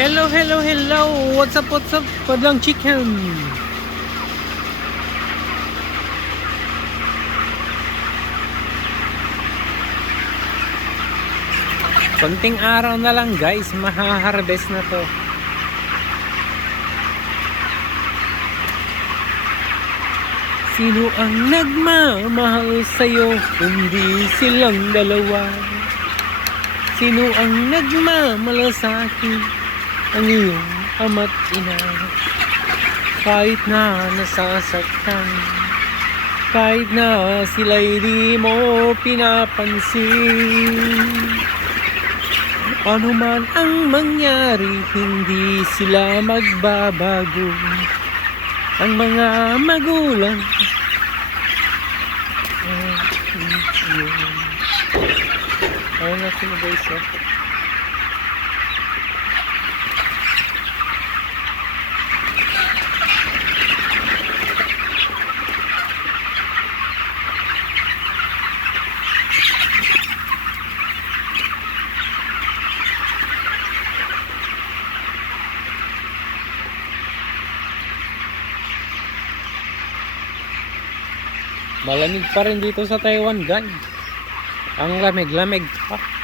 Hello, hello, hello! What's up, what's up? Padlang chicken! Konting araw na lang guys, mahaharvest na to. Sino ang nagmamahal sa'yo, kundi silang dalawa? Sino ang nagmamalasakit, ang iyong ama't ina? Kahit na nasasaktan, kahit na sila'y di mo pinapansin. Ano man ang mangyari, hindi sila magbabago. Ang mga magulang. Yun. Ayun na sila guys oh. Malamig pa rin dito sa Taiwan guys. Ang lamig-lamig pa.